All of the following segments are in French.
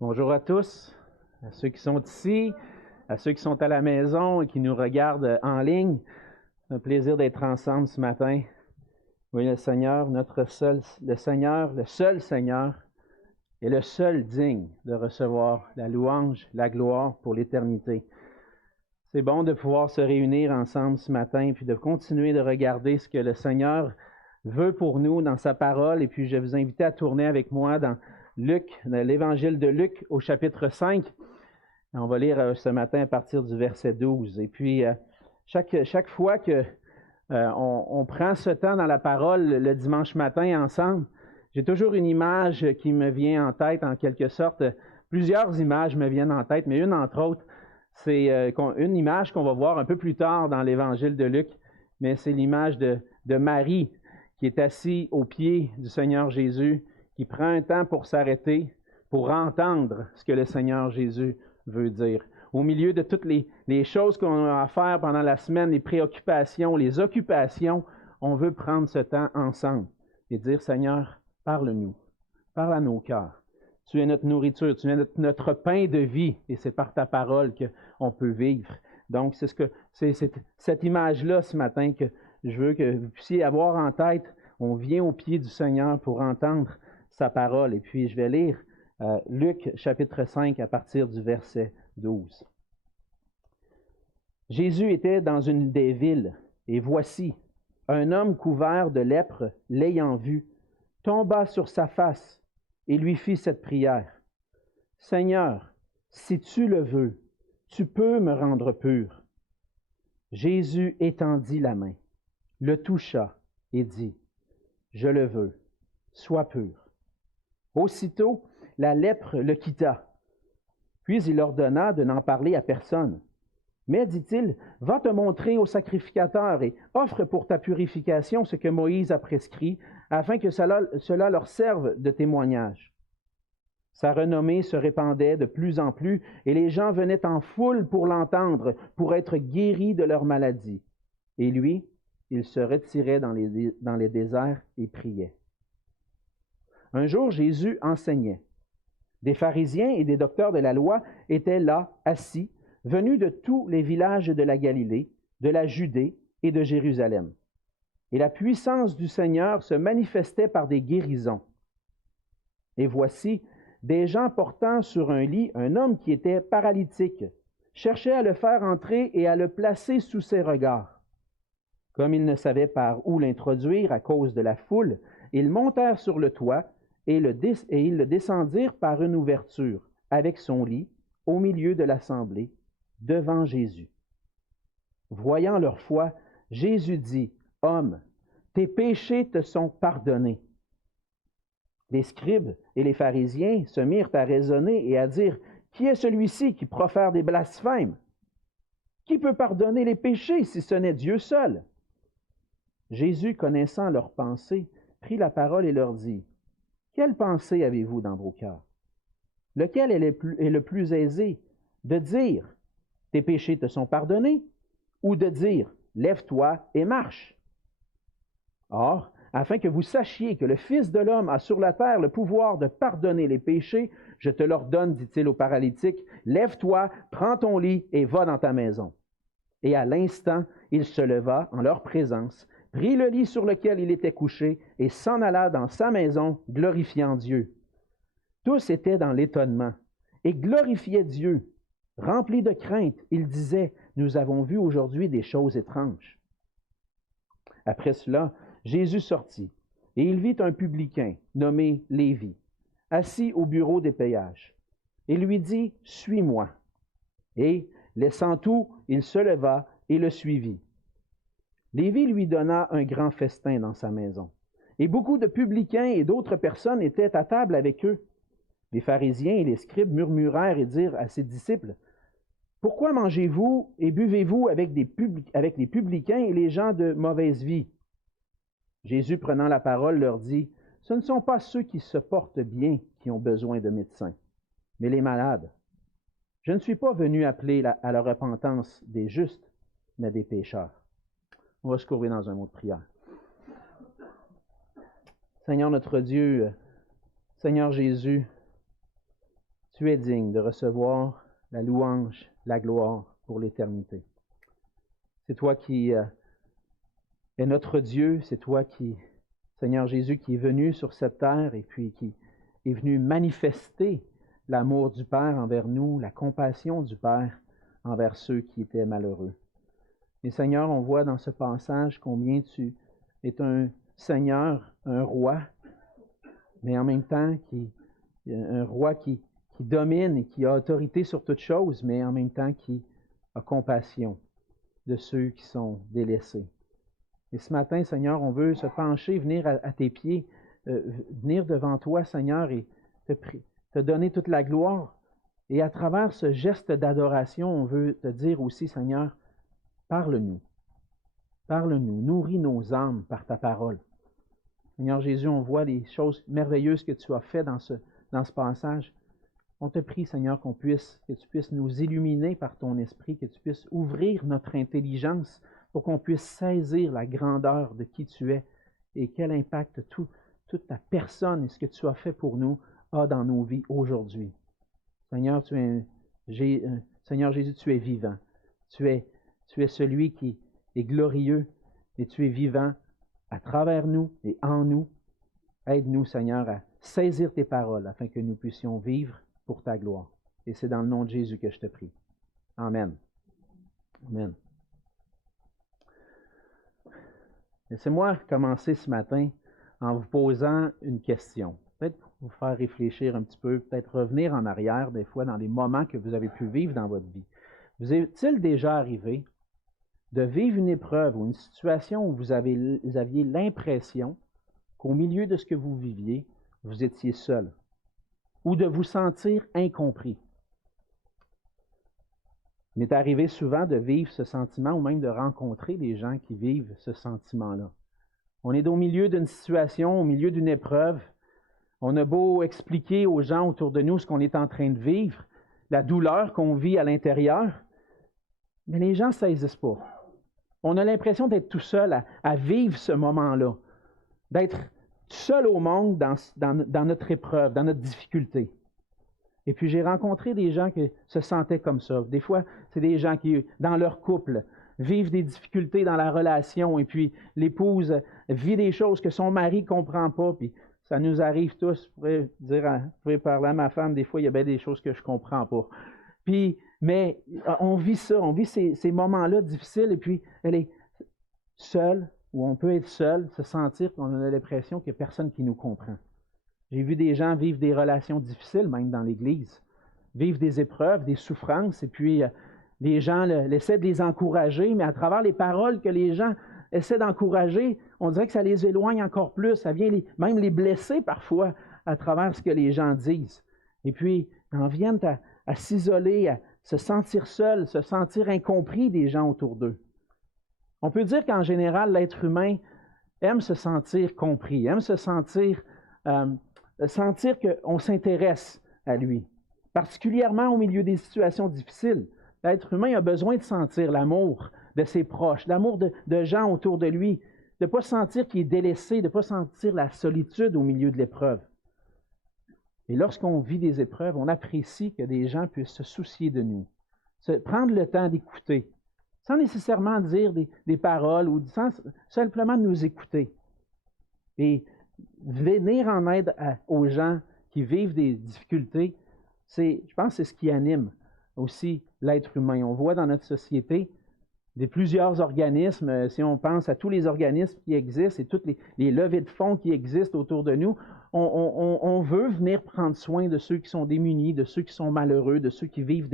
Bonjour à tous, à ceux qui sont ici, à ceux qui sont à la maison et qui nous regardent en ligne. C'est un plaisir d'être ensemble ce matin. Oui, le Seigneur, le seul Seigneur, est le seul digne de recevoir la louange, la gloire pour l'éternité. C'est bon de pouvoir se réunir ensemble ce matin puis de continuer de regarder ce que le Seigneur veut pour nous dans sa parole. Et puis, je vais vous inviter à tourner avec moi dans l'Évangile de Luc au chapitre 5. On va lire ce matin à partir du verset 12. Et puis, chaque fois que on prend ce temps dans la parole le dimanche matin ensemble, j'ai toujours une image qui me vient en tête, en quelque sorte. Plusieurs images me viennent en tête, mais une entre autres, c'est une image qu'on va voir un peu plus tard dans l'Évangile de Luc, mais c'est l'image de Marie qui est assise aux pieds du Seigneur Jésus, qui prend un temps pour s'arrêter, pour entendre ce que le Seigneur Jésus veut dire. Au milieu de toutes les choses qu'on a à faire pendant la semaine, les préoccupations, les occupations, on veut prendre ce temps ensemble et dire, Seigneur, parle-nous, parle à nos cœurs. Tu es notre nourriture, tu es notre pain de vie et c'est par ta parole qu'on peut vivre. Donc, c'est cette image-là ce matin que je veux que vous puissiez avoir en tête. On vient au pied du Seigneur pour entendre sa parole. Et puis, je vais lire Luc chapitre 5 à partir du verset 12. Jésus était dans une des villes, et voici, un homme couvert de lèpre, l'ayant vu, tomba sur sa face et lui fit cette prière. « Seigneur, si tu le veux, tu peux me rendre pur. » Jésus étendit la main, le toucha et dit, « Je le veux, sois pur. » Aussitôt, la lèpre le quitta. Puis il ordonna de n'en parler à personne. Mais, dit-il, va te montrer au sacrificateur et offre pour ta purification ce que Moïse a prescrit, afin que cela leur serve de témoignage. Sa renommée se répandait de plus en plus, et les gens venaient en foule pour l'entendre, pour être guéris de leur maladie. Et lui, il se retirait dans les déserts et priait. Un jour, Jésus enseignait. Des pharisiens et des docteurs de la loi étaient là, assis, venus de tous les villages de la Galilée, de la Judée et de Jérusalem. Et la puissance du Seigneur se manifestait par des guérisons. Et voici, des gens portant sur un lit un homme qui était paralytique, cherchaient à le faire entrer et à le placer sous ses regards. Comme ils ne savaient par où l'introduire à cause de la foule, ils montèrent sur le toit et ils le descendirent par une ouverture, avec son lit, au milieu de l'assemblée, devant Jésus. Voyant leur foi, Jésus dit, « Homme, tes péchés te sont pardonnés. » Les scribes et les pharisiens se mirent à raisonner et à dire, « Qui est celui-ci qui profère des blasphèmes? Qui peut pardonner les péchés si ce n'est Dieu seul? » Jésus, connaissant leurs pensées, prit la parole et leur dit, « Quelle pensée avez-vous dans vos cœurs? Lequel est le plus aisé de dire, « Tes péchés te sont pardonnés » ou de dire, « Lève-toi et marche » ? Or, afin que vous sachiez que le Fils de l'homme a sur la terre le pouvoir de pardonner les péchés, je te l'ordonne, dit-il au paralytique, « Lève-toi, prends ton lit et va dans ta maison. » Et à l'instant, il se leva en leur présence, prit le lit sur lequel il était couché et s'en alla dans sa maison, glorifiant Dieu. Tous étaient dans l'étonnement et glorifiaient Dieu. Remplis de crainte, ils disaient, « Nous avons vu aujourd'hui des choses étranges. » Après cela, Jésus sortit, et il vit un publicain nommé Lévi, assis au bureau des péages. Il lui dit, « Suis-moi. » Et, laissant tout, il se leva et le suivit. Lévi lui donna un grand festin dans sa maison, et beaucoup de publicains et d'autres personnes étaient à table avec eux. Les pharisiens et les scribes murmurèrent et dirent à ses disciples, « Pourquoi mangez-vous et buvez-vous avec les publicains et les gens de mauvaise vie? » Jésus, prenant la parole, leur dit, « Ce ne sont pas ceux qui se portent bien qui ont besoin de médecins, mais les malades. Je ne suis pas venu appeler à la repentance des justes, mais des pécheurs. » On va se courber dans un mot de prière. Seigneur notre Dieu, Seigneur Jésus, Tu es digne de recevoir la louange, la gloire pour l'éternité. C'est toi qui es notre Dieu, c'est toi qui, Seigneur Jésus, qui est venu sur cette terre et puis qui est venu manifester l'amour du Père envers nous, la compassion du Père envers ceux qui étaient malheureux. Et Seigneur, on voit dans ce passage combien tu es un Seigneur, un roi, mais en même temps un roi qui domine et qui a autorité sur toutes choses, mais en même temps qui a compassion de ceux qui sont délaissés. Et ce matin, Seigneur, on veut se pencher, venir à tes pieds, venir devant toi, Seigneur, et te donner toute la gloire. Et à travers ce geste d'adoration, on veut te dire aussi, Seigneur, parle-nous. Parle-nous, nourris nos âmes par ta parole. Seigneur Jésus, on voit les choses merveilleuses que tu as faites dans ce passage. On te prie, Seigneur, que tu puisses nous illuminer par ton esprit, que tu puisses ouvrir notre intelligence pour qu'on puisse saisir la grandeur de qui tu es et quel impact toute ta personne et ce que tu as fait pour nous a dans nos vies aujourd'hui. Seigneur, Seigneur Jésus, tu es vivant. Tu es celui qui est glorieux et tu es vivant à travers nous et en nous. Aide-nous, Seigneur, à saisir tes paroles afin que nous puissions vivre pour ta gloire. Et c'est dans le nom de Jésus que je te prie. Amen. Amen. Laissez-moi commencer ce matin en vous posant une question. Peut-être pour vous faire réfléchir un petit peu, peut-être revenir en arrière des fois dans les moments que vous avez pu vivre dans votre vie. Vous est-il déjà arrivé de vivre une épreuve ou une situation où vous aviez l'impression qu'au milieu de ce que vous viviez, vous étiez seul ou de vous sentir incompris? Il m'est arrivé souvent de vivre ce sentiment ou même de rencontrer des gens qui vivent ce sentiment-là. On est au milieu d'une situation, au milieu d'une épreuve. On a beau expliquer aux gens autour de nous ce qu'on est en train de vivre, la douleur qu'on vit à l'intérieur, mais les gens ne saisissent pas. On a l'impression d'être tout seul à vivre ce moment-là, d'être seul au monde dans notre épreuve, dans notre difficulté. Et puis j'ai rencontré des gens qui se sentaient comme ça. Des fois, c'est des gens qui, dans leur couple, vivent des difficultés dans la relation et puis l'épouse vit des choses que son mari ne comprend pas. Puis ça nous arrive tous. Je pourrais parler à ma femme, des fois, il y a bien des choses que je ne comprends pas. Mais on vit ça, on vit ces moments-là difficiles et puis elle est seule, ou on peut être seul, se sentir qu'on a l'impression qu'il n'y a personne qui nous comprend. J'ai vu des gens vivre des relations difficiles, même dans l'Église, vivre des épreuves, des souffrances, et puis les gens essaient de les encourager, mais à travers les paroles que les gens essaient d'encourager, on dirait que ça les éloigne encore plus, ça vient même les blesser parfois à travers ce que les gens disent. Et puis, en viennent à s'isoler, à se sentir seuls, se sentir incompris des gens autour d'eux. On peut dire qu'en général, l'être humain aime se sentir compris, aime se sentir qu'on s'intéresse à lui, particulièrement au milieu des situations difficiles. L'être humain a besoin de sentir l'amour de ses proches, l'amour de gens autour de lui, de ne pas sentir qu'il est délaissé, de ne pas sentir la solitude au milieu de l'épreuve. Et lorsqu'on vit des épreuves, on apprécie que des gens puissent se soucier de nous, prendre le temps d'écouter, sans nécessairement dire des paroles ou simplement de nous écouter. Et venir en aide aux gens qui vivent des difficultés, je pense que c'est ce qui anime aussi l'être humain. On voit dans notre société plusieurs organismes, si on pense à tous les organismes qui existent et toutes les levées de fonds qui existent autour de nous, on veut venir prendre soin de ceux qui sont démunis, de ceux qui sont malheureux, de ceux qui vivent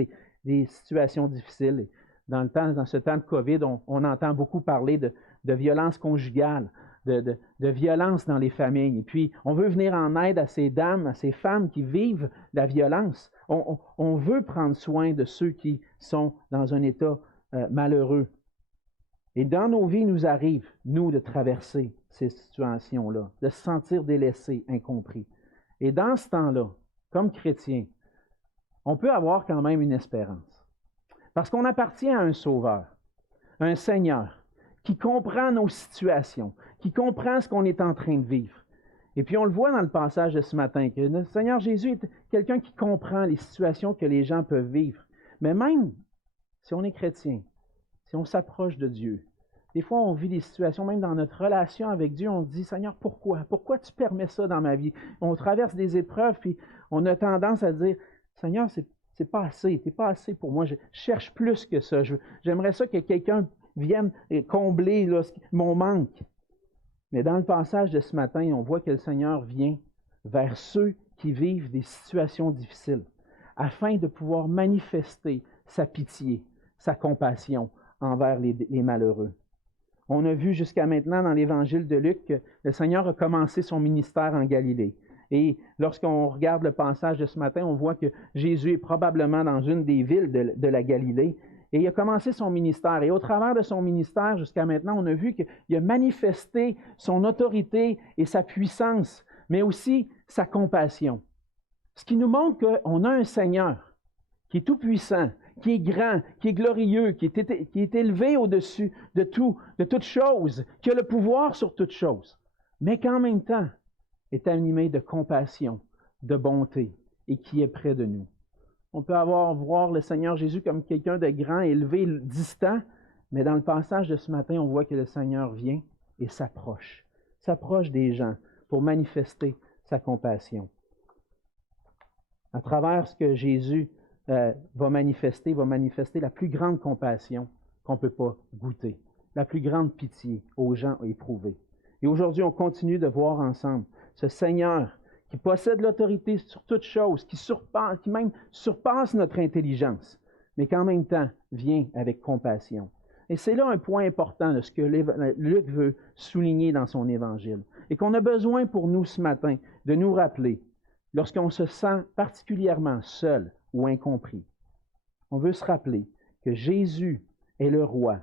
des situations difficiles. Et dans ce temps de COVID, on entend beaucoup parler de violence conjugale, de violence dans les familles. Et puis, on veut venir en aide à ces dames, à ces femmes qui vivent la violence. On veut prendre soin de ceux qui sont dans un état malheureux. Et dans nos vies, il nous arrive, nous, de traverser ces situations-là, de se sentir délaissés, incompris. Et dans ce temps-là, comme chrétien, on peut avoir quand même une espérance. Parce qu'on appartient à un Sauveur, un Seigneur, qui comprend nos situations, qui comprend ce qu'on est en train de vivre. Et puis on le voit dans le passage de ce matin, que le Seigneur Jésus est quelqu'un qui comprend les situations que les gens peuvent vivre. Mais même si on est chrétien, si on s'approche de Dieu, des fois on vit des situations, même dans notre relation avec Dieu, on se dit, Seigneur, pourquoi? Pourquoi tu permets ça dans ma vie? On traverse des épreuves, puis on a tendance à dire, Seigneur, c'est pas assez, t'es pas assez pour moi, je cherche plus que ça. J'aimerais ça que quelqu'un vienne combler là, mon manque. Mais dans le passage de ce matin, on voit que le Seigneur vient vers ceux qui vivent des situations difficiles, afin de pouvoir manifester sa pitié, sa compassion envers les malheureux. On a vu jusqu'à maintenant dans l'Évangile de Luc que le Seigneur a commencé son ministère en Galilée. Et lorsqu'on regarde le passage de ce matin, on voit que Jésus est probablement dans une des villes de la Galilée. Et il a commencé son ministère. Et au travers de son ministère, jusqu'à maintenant, on a vu qu'il a manifesté son autorité et sa puissance, mais aussi sa compassion. Ce qui nous montre qu'on a un Seigneur qui est tout-puissant, qui est grand, qui est glorieux, qui est élevé au-dessus de tout, de toute chose, qui a le pouvoir sur toute chose, mais qu'en même temps est animé de compassion, de bonté et qui est près de nous. On peut voir le Seigneur Jésus comme quelqu'un de grand, élevé, distant, mais dans le passage de ce matin, on voit que le Seigneur vient et s'approche des gens pour manifester sa compassion. À travers ce que Jésus va manifester la plus grande compassion qu'on ne peut pas goûter, la plus grande pitié aux gens éprouvés. Et aujourd'hui, on continue de voir ensemble ce Seigneur qui possède l'autorité sur toute chose, qui même surpasse notre intelligence, mais qui en même temps vient avec compassion. Et c'est là un point important de ce que Luc veut souligner dans son évangile, et qu'on a besoin pour nous ce matin de nous rappeler, lorsqu'on se sent particulièrement seul ou incompris. On veut se rappeler que Jésus est le roi,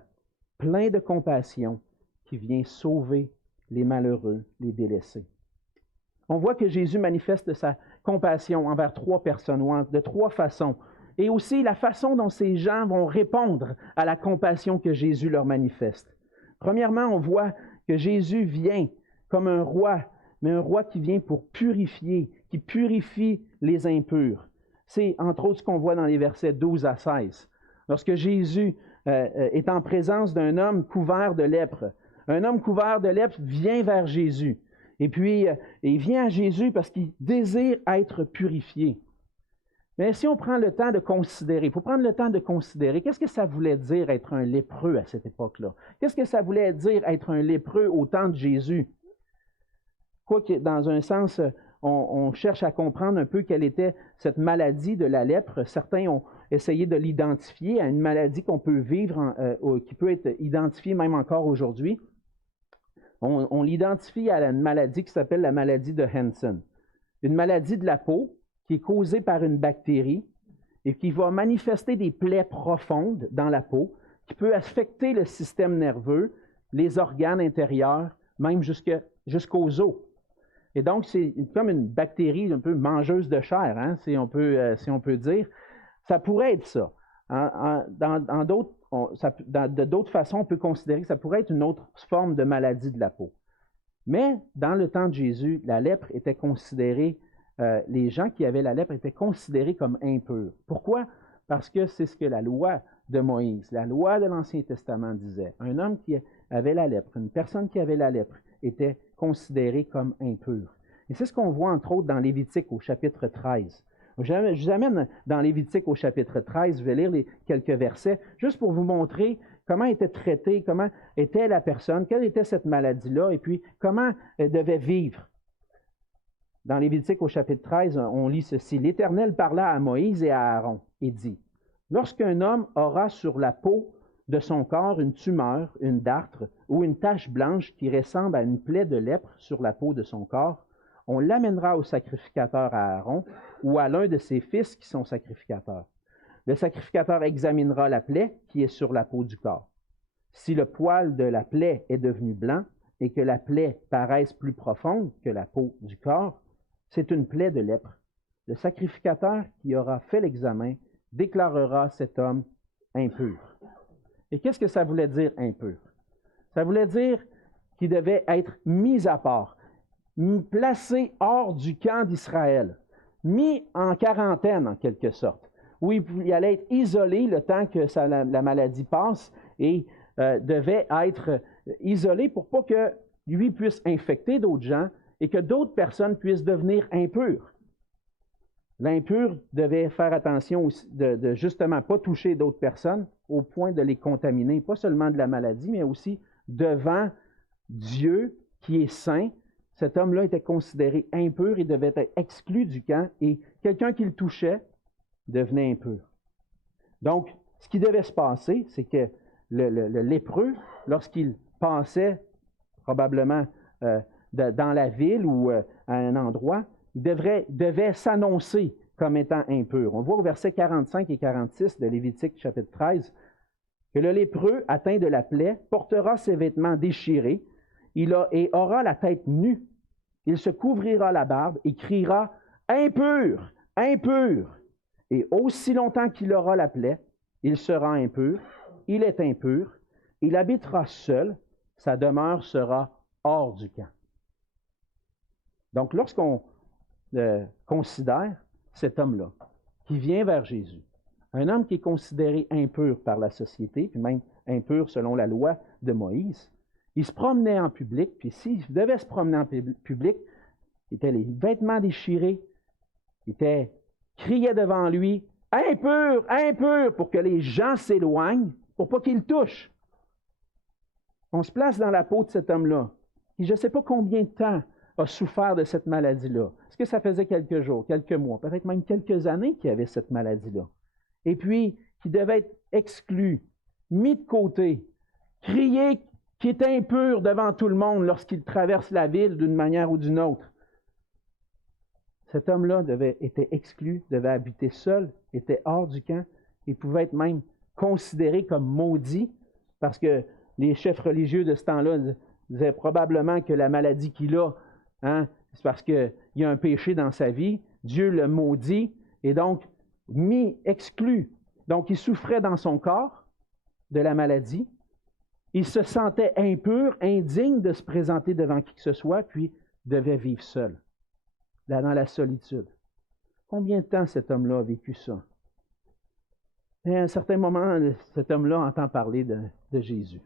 plein de compassion, qui vient sauver les malheureux, les délaissés. On voit que Jésus manifeste sa compassion envers trois personnes, ou de trois façons, et aussi la façon dont ces gens vont répondre à la compassion que Jésus leur manifeste. Premièrement, on voit que Jésus vient comme un roi, mais un roi qui vient pour purifier, qui purifie les impurs. C'est entre autres ce qu'on voit dans les versets 12 à 16. Lorsque Jésus est en présence d'un homme couvert de lèpre, un homme couvert de lèpre vient vers Jésus. Et puis, il vient à Jésus parce qu'il désire être purifié. Mais si on prend le temps de considérer, il faut prendre le temps de considérer, qu'est-ce que ça voulait dire être un lépreux à cette époque-là? Qu'est-ce que ça voulait dire être un lépreux au temps de Jésus? Quoique, dans un sens, on cherche à comprendre un peu quelle était cette maladie de la lèpre. Certains ont essayé de l'identifier à une maladie qu'on peut vivre, qui peut être identifiée même encore aujourd'hui. On l'identifie à une maladie qui s'appelle la maladie de Hansen. Une maladie de la peau qui est causée par une bactérie et qui va manifester des plaies profondes dans la peau, qui peut affecter le système nerveux, les organes intérieurs, même jusqu'aux os. Et donc, c'est comme une bactérie un peu mangeuse de chair, hein, si on peut dire. Ça pourrait être ça. De d'autres façons, on peut considérer que ça pourrait être une autre forme de maladie de la peau. Mais dans le temps de Jésus, la lèpre était considérée, les gens qui avaient la lèpre étaient considérés comme impurs. Pourquoi? Parce que c'est ce que la loi de Moïse, la loi de l'Ancien Testament disait. Un homme qui avait la lèpre, une personne qui avait la lèpre, était considéré comme impur. Et c'est ce qu'on voit entre autres dans Lévitique au chapitre 13. Je vous amène dans Lévitique au chapitre 13, je vais lire quelques versets, juste pour vous montrer comment était traitée, comment était la personne, quelle était cette maladie-là, et puis comment elle devait vivre. Dans Lévitique au chapitre 13, on lit ceci. « L'Éternel parla à Moïse et à Aaron et dit, « Lorsqu'un homme aura sur la peau de son corps une tumeur, une dartre ou une tache blanche qui ressemble à une plaie de lèpre sur la peau de son corps, on l'amènera au sacrificateur à Aaron ou à l'un de ses fils qui sont sacrificateurs. Le sacrificateur examinera la plaie qui est sur la peau du corps. Si le poil de la plaie est devenu blanc et que la plaie paraisse plus profonde que la peau du corps, c'est une plaie de lèpre. Le sacrificateur qui aura fait l'examen déclarera cet homme impur. » Et qu'est-ce que ça voulait dire impur? Ça voulait dire qu'il devait être mis à part. placé hors du camp d'Israël, mis en quarantaine en quelque sorte, où il allait être isolé le temps que la maladie passe et devait être isolé pour pas que lui puisse infecter d'autres gens et que d'autres personnes puissent devenir impures. L'impur devait faire attention aussi de justement pas toucher d'autres personnes au point de les contaminer, pas seulement de la maladie, mais aussi devant Dieu qui est saint. Cet homme-là était considéré impur et devait être exclu du camp et quelqu'un qui le touchait devenait impur. Donc, ce qui devait se passer, c'est que le lépreux, lorsqu'il passait probablement dans la ville ou à un endroit, il devait s'annoncer comme étant impur. On voit au verset 45 et 46 de Lévitique chapitre 13 que le lépreux atteint de la plaie portera ses vêtements déchirés et aura la tête nue. Il se couvrira la barbe et criera « Impur! Impur! » Et aussi longtemps qu'il aura la plaie, il sera impur, il est impur, il habitera seul, sa demeure sera hors du camp. Donc, lorsqu'on considère cet homme-là, qui vient vers Jésus, un homme qui est considéré impur par la société, puis même impur selon la loi de Moïse, il se promenait en public, puis s'il devait se promener en public, il était les vêtements déchirés, il criait devant lui « Impur! Impur! » pour que les gens s'éloignent, pour pas qu'ils le touchent. On se place dans la peau de cet homme-là, qui je ne sais pas combien de temps a souffert de cette maladie-là. Est-ce que ça faisait quelques jours, quelques mois, peut-être même quelques années qu'il avait cette maladie-là? Et puis, qui devait être exclu, mis de côté, crié qu'il est impur devant tout le monde lorsqu'il traverse la ville d'une manière ou d'une autre. Cet homme-là était exclu, devait habiter seul, était hors du camp et pouvait être même considéré comme maudit parce que les chefs religieux de ce temps-là disaient probablement que la maladie qu'il a, c'est parce qu'il y a un péché dans sa vie, Dieu le maudit et donc exclu. Donc il souffrait dans son corps de la maladie, il se sentait impur, indigne de se présenter devant qui que ce soit, puis devait vivre seul. Là, dans la solitude. Combien de temps cet homme-là a vécu ça? Et à un certain moment, cet homme-là entend parler de Jésus.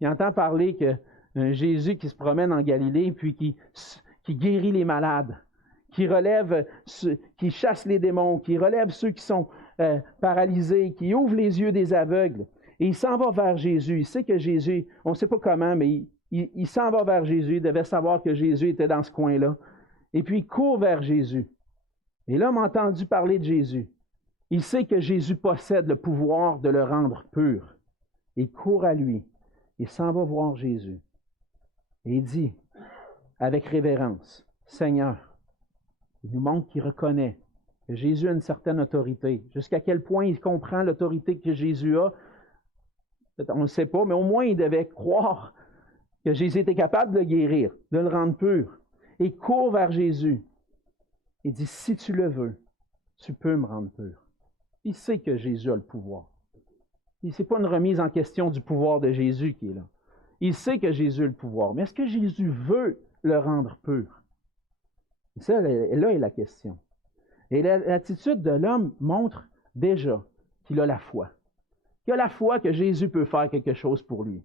Il entend parler que Jésus qui se promène en Galilée, puis qui guérit les malades, qui chasse les démons, qui relève ceux qui sont paralysés, qui ouvre les yeux des aveugles. Et il s'en va vers Jésus. Il sait que Jésus, on ne sait pas comment, mais il s'en va vers Jésus. Il devait savoir que Jésus était dans ce coin-là. Et puis, il court vers Jésus. Et l'homme a entendu parler de Jésus. Il sait que Jésus possède le pouvoir de le rendre pur. Il court à lui. Il s'en va voir Jésus. Et il dit, avec révérence, « Seigneur », il nous montre qu'il reconnaît que Jésus a une certaine autorité. Jusqu'à quel point il comprend l'autorité que Jésus a, on ne le sait pas, mais au moins il devait croire que Jésus était capable de le guérir, de le rendre pur. Et il court vers Jésus. Il dit, si tu le veux, tu peux me rendre pur. Il sait que Jésus a le pouvoir. Ce n'est pas une remise en question du pouvoir de Jésus qui est là. Il sait que Jésus a le pouvoir. Mais est-ce que Jésus veut le rendre pur? Et ça, là est la question. Et l'attitude de l'homme montre déjà qu'il a la foi. Qu'il a la foi que Jésus peut faire quelque chose pour lui.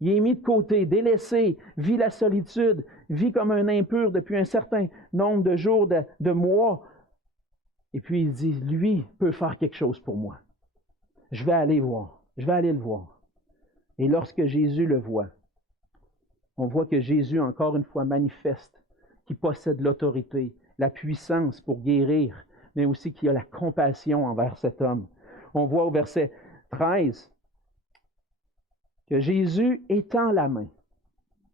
Il est mis de côté, délaissé, vit la solitude, vit comme un impur depuis un certain nombre de jours, de mois. Et puis il dit, lui peut faire quelque chose pour moi. Je vais aller voir, je vais aller le voir. Et lorsque Jésus le voit, on voit que Jésus, encore une fois, manifeste qu'il possède l'autorité, la puissance pour guérir, mais aussi qu'il a la compassion envers cet homme. On voit au verset 13, que Jésus étend la main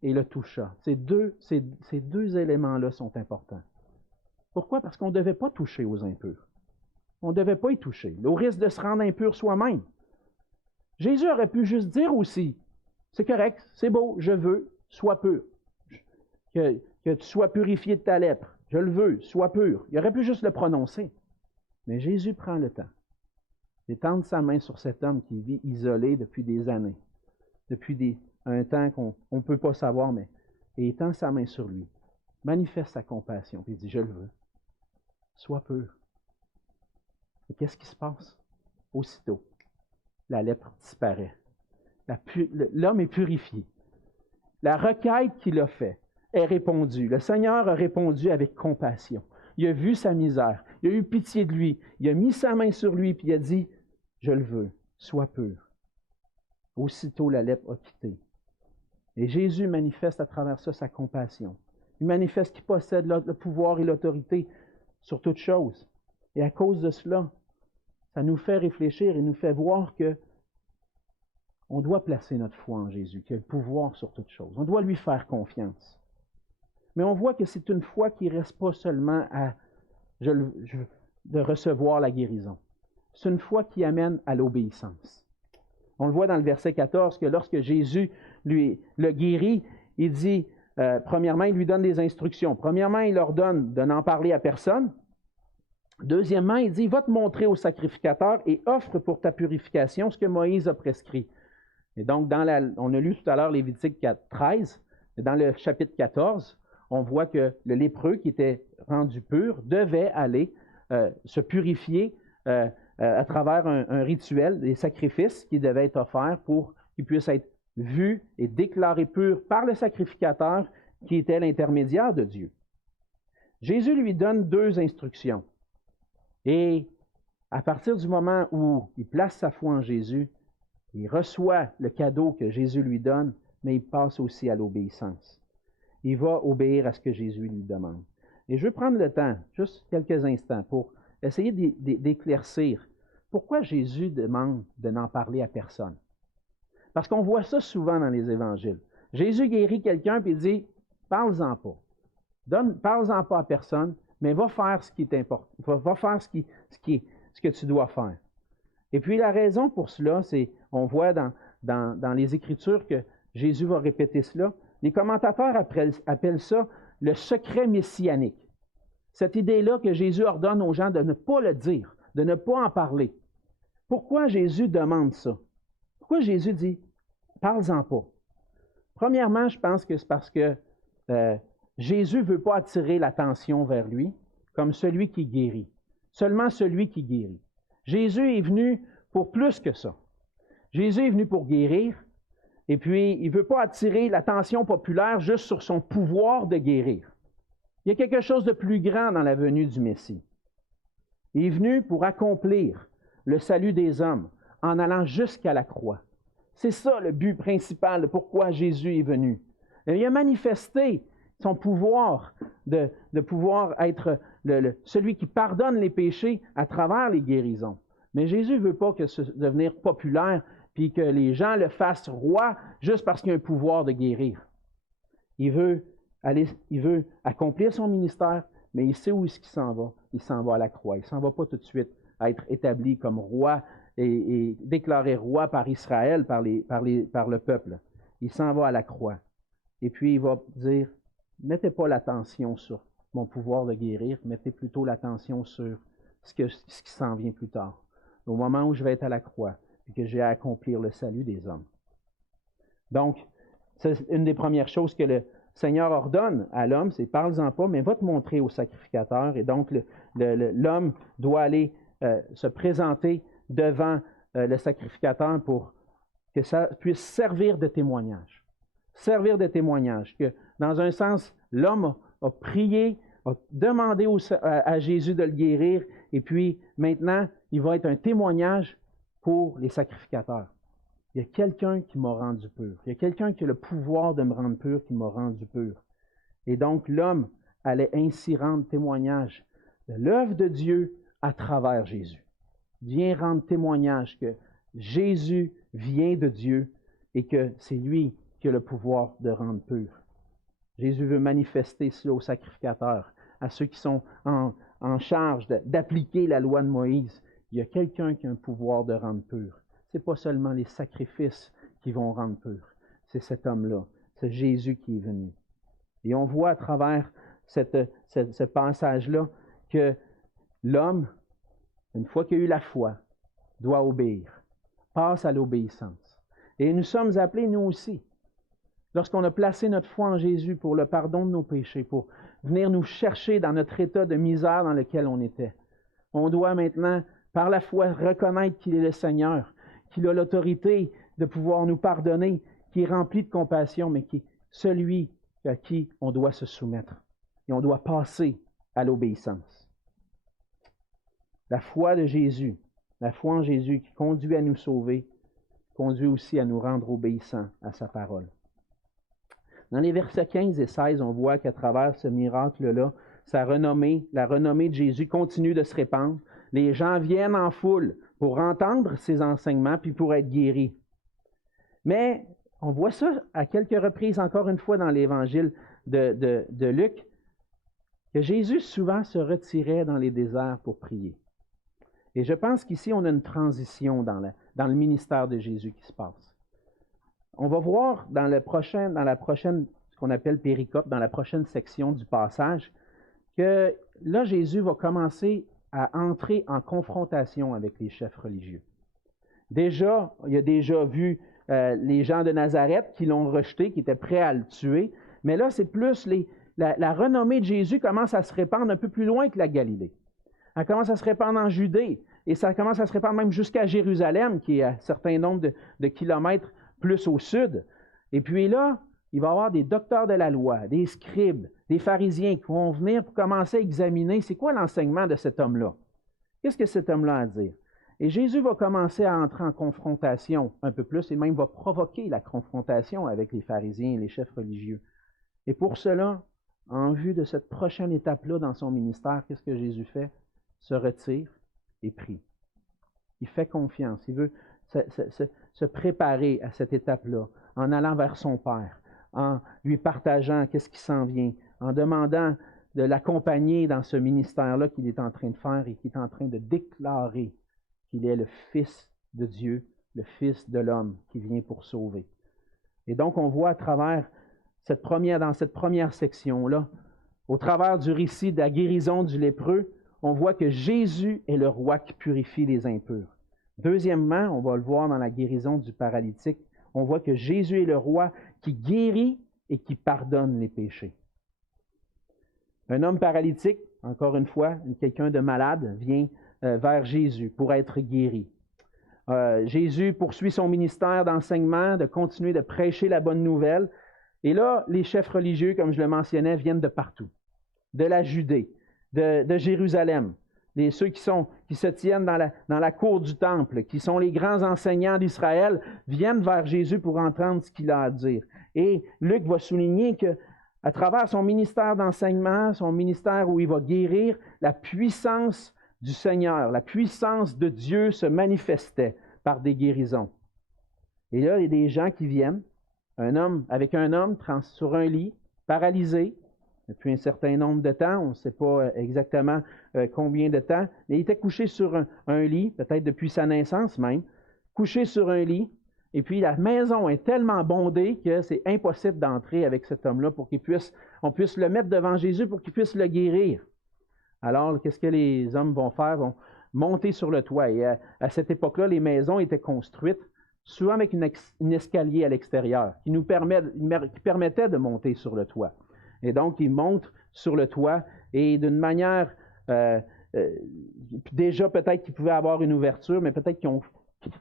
et le toucha. Ces deux éléments-là sont importants. Pourquoi? Parce qu'on ne devait pas toucher aux impurs. On ne devait pas y toucher, au risque de se rendre impur soi-même. Jésus aurait pu juste dire aussi, c'est correct, c'est beau, je veux, sois pur. Que tu sois purifié de ta lèpre, je le veux, sois pur. Il aurait pu juste le prononcer. Mais Jésus prend le temps d'étendre sa main sur cet homme qui vit isolé depuis des années. Depuis un temps qu'on ne peut pas savoir, mais il étend sa main sur lui. manifeste sa compassion. Puis il dit, je le veux. Sois pur. Et qu'est-ce qui se passe? Aussitôt, la lèpre disparaît. L'homme est purifié. La requête qu'il a faite est répondue. Le Seigneur a répondu avec compassion. Il a vu sa misère. Il a eu pitié de lui. Il a mis sa main sur lui et il a dit, je le veux, sois pur. Aussitôt, la lèpre a quitté. Et Jésus manifeste à travers ça sa compassion. Il manifeste qu'il possède le pouvoir et l'autorité sur toute chose. Et à cause de cela, ça nous fait réfléchir et nous fait voir que on doit placer notre foi en Jésus, qui a le pouvoir sur toute chose. On doit lui faire confiance. Mais on voit que c'est une foi qui ne reste pas seulement à de recevoir la guérison. C'est une foi qui amène à l'obéissance. On le voit dans le verset 14 que lorsque Jésus lui le guérit, il dit, premièrement, il lui donne des instructions. Premièrement, il leur donne de n'en parler à personne. Deuxièmement, il dit, va te montrer au sacrificateur et offre pour ta purification ce que Moïse a prescrit. Et donc, on a lu tout à l'heure Lévitique 13, dans le chapitre 14, on voit que le lépreux qui était rendu pur devait aller se purifier à travers un rituel, des sacrifices qui devaient être offerts pour qu'il puisse être vu et déclaré pur par le sacrificateur qui était l'intermédiaire de Dieu. Jésus lui donne 2 instructions. Et à partir du moment où il place sa foi en Jésus, il reçoit le cadeau que Jésus lui donne, mais il passe aussi à l'obéissance. Il va obéir à ce que Jésus lui demande. Et je veux prendre le temps, juste quelques instants, pour essayer d'éclaircir pourquoi Jésus demande de n'en parler à personne. Parce qu'on voit ça souvent dans les évangiles. Jésus guérit quelqu'un et dit, parle-en pas. Parle-en pas à personne, mais va faire ce qui est important. Va faire ce que tu dois faire. Et puis la raison pour cela, c'est, on voit dans les Écritures que Jésus va répéter cela. Les commentateurs appellent ça le secret messianique. Cette idée-là que Jésus ordonne aux gens de ne pas le dire, de ne pas en parler. Pourquoi Jésus demande ça? Pourquoi Jésus dit, parle-en pas? Premièrement, je pense que c'est parce que Jésus ne veut pas attirer l'attention vers lui comme celui qui guérit. Seulement celui qui guérit. Jésus est venu pour plus que ça. Jésus est venu pour guérir, et puis il ne veut pas attirer l'attention populaire juste sur son pouvoir de guérir. Il y a quelque chose de plus grand dans la venue du Messie. Il est venu pour accomplir le salut des hommes en allant jusqu'à la croix. C'est ça le but principal de pourquoi Jésus est venu. Et il a manifesté son pouvoir de pouvoir être celui qui pardonne les péchés à travers les guérisons. Mais Jésus ne veut pas devenir populaire puis que les gens le fassent roi juste parce qu'il a un pouvoir de guérir. Il veut accomplir son ministère, mais il sait où est-ce qu'il s'en va. Il s'en va à la croix. Il ne s'en va pas tout de suite à être établi comme roi et déclaré roi par Israël, par le peuple. Il s'en va à la croix. Et puis il va dire, mettez pas l'attention sur mon pouvoir de guérir, mettez plutôt l'attention sur ce qui s'en vient plus tard. Au moment où je vais être à la croix et que j'ai à accomplir le salut des hommes. Donc, c'est une des premières choses que le Seigneur ordonne à l'homme, c'est parle-en pas, mais va te montrer au sacrificateur. Et donc, l'homme doit aller se présenter devant le sacrificateur pour que ça puisse servir de témoignage. Servir de témoignage. Que, dans un sens, l'homme a prié, a demandé à Jésus de le guérir, et puis maintenant, il va être un témoignage pour les sacrificateurs. Il y a quelqu'un qui m'a rendu pur. Il y a quelqu'un qui a le pouvoir de me rendre pur, qui m'a rendu pur. Et donc, l'homme allait ainsi rendre témoignage de l'œuvre de Dieu à travers Jésus. Vient rendre témoignage que Jésus vient de Dieu et que c'est lui qui a le pouvoir de rendre pur. Jésus veut manifester cela aux sacrificateurs, à ceux qui sont en charge d'appliquer la loi de Moïse. Il y a quelqu'un qui a un pouvoir de rendre pur. Ce n'est pas seulement les sacrifices qui vont rendre pur. C'est cet homme-là. C'est Jésus qui est venu. Et on voit à travers ce passage-là que l'homme, une fois qu'il a eu la foi, doit obéir. Passe à l'obéissance. Et nous sommes appelés, nous aussi, lorsqu'on a placé notre foi en Jésus pour le pardon de nos péchés, pour venir nous chercher dans notre état de misère dans lequel on était, on doit maintenant, par la foi, reconnaître qu'il est le Seigneur, qu'il a l'autorité de pouvoir nous pardonner, qui est rempli de compassion, mais qui est celui à qui on doit se soumettre. Et on doit passer à l'obéissance. La foi de Jésus, la foi en Jésus qui conduit à nous sauver, conduit aussi à nous rendre obéissants à sa parole. Dans les versets 15 et 16, on voit qu'à travers ce miracle-là, sa renommée, la renommée de Jésus continue de se répandre. Les gens viennent en foule pour entendre ses enseignements puis pour être guéris. Mais on voit ça à quelques reprises, encore une fois, dans l'Évangile de Luc, que Jésus souvent se retirait dans les déserts pour prier. Et je pense qu'ici, on a une transition dans le ministère de Jésus qui se passe. On va voir dans la prochaine, ce qu'on appelle péricope, dans la prochaine section du passage, que là, Jésus va commencer à entrer en confrontation avec les chefs religieux. Déjà, il a déjà vu les gens de Nazareth qui l'ont rejeté, qui étaient prêts à le tuer, mais là, c'est plus la renommée de Jésus commence à se répandre un peu plus loin que la Galilée. Elle commence à se répandre en Judée, et ça commence à se répandre même jusqu'à Jérusalem, qui est à un certain nombre de kilomètres plus au sud. Et puis là, il va y avoir des docteurs de la loi, des scribes, des pharisiens qui vont venir pour commencer à examiner c'est quoi l'enseignement de cet homme-là. Qu'est-ce que cet homme-là a à dire? Et Jésus va commencer à entrer en confrontation un peu plus, et même va provoquer la confrontation avec les pharisiens et les chefs religieux. Et pour cela, en vue de cette prochaine étape-là dans son ministère, qu'est-ce que Jésus fait? Se retire et prie. Il fait confiance. Il veut se préparer à cette étape-là en allant vers son Père, en lui partageant qu'est-ce qui s'en vient, en demandant de l'accompagner dans ce ministère-là qu'il est en train de faire et qu'il est en train de déclarer qu'il est le Fils de Dieu, le Fils de l'homme qui vient pour sauver. Et donc, on voit à travers dans cette première section-là, au travers du récit de la guérison du lépreux, on voit que Jésus est le roi qui purifie les impurs. Deuxièmement, on va le voir dans la guérison du paralytique, on voit que Jésus est le roi qui guérit et qui pardonne les péchés. Un homme paralytique, encore une fois, quelqu'un de malade, vient vers Jésus pour être guéri. Jésus poursuit son ministère d'enseignement, de continuer de prêcher la bonne nouvelle. Et là, les chefs religieux, comme je le mentionnais, viennent de partout. De la Judée, de Jérusalem. Ceux qui se tiennent dans la cour du temple, qui sont les grands enseignants d'Israël, viennent vers Jésus pour entendre ce qu'il a à dire. Et Luc va souligner qu'à travers son ministère d'enseignement, son ministère où il va guérir, la puissance du Seigneur, la puissance de Dieu se manifestait par des guérisons. Et là, il y a des gens qui viennent, avec un homme sur un lit, paralysé, depuis un certain nombre de temps, on ne sait pas exactement combien de temps, mais il était couché sur un lit, peut-être depuis sa naissance même, couché sur un lit, et puis la maison est tellement bondée que c'est impossible d'entrer avec cet homme-là pour on puisse le mettre devant Jésus pour qu'il puisse le guérir. Alors, qu'est-ce que les hommes vont faire? Ils vont monter sur le toit. Et à cette époque-là, les maisons étaient construites souvent avec un escalier à l'extérieur qui permettait de monter sur le toit. Et donc, ils montent sur le toit et d'une manière, déjà peut-être qu'ils pouvaient avoir une ouverture, mais peut-être qu'ils ont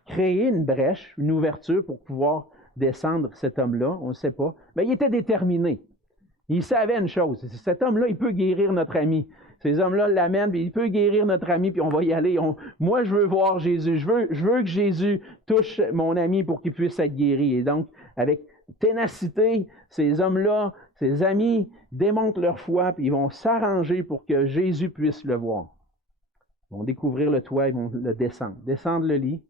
créé une brèche, une ouverture pour pouvoir descendre cet homme-là, on ne sait pas. Mais il était déterminé. Il savait une chose, cet homme-là, il peut guérir notre ami. Ces hommes-là l'amènent, puis il peut guérir notre ami, puis on va y aller. Moi, je veux voir Jésus. Je veux que Jésus touche mon ami pour qu'il puisse être guéri. Et donc, avec ténacité, ces hommes-là, ces amis, démontrent leur foi, puis ils vont s'arranger pour que Jésus puisse le voir. Ils vont découvrir le toit, ils vont le descendre le lit.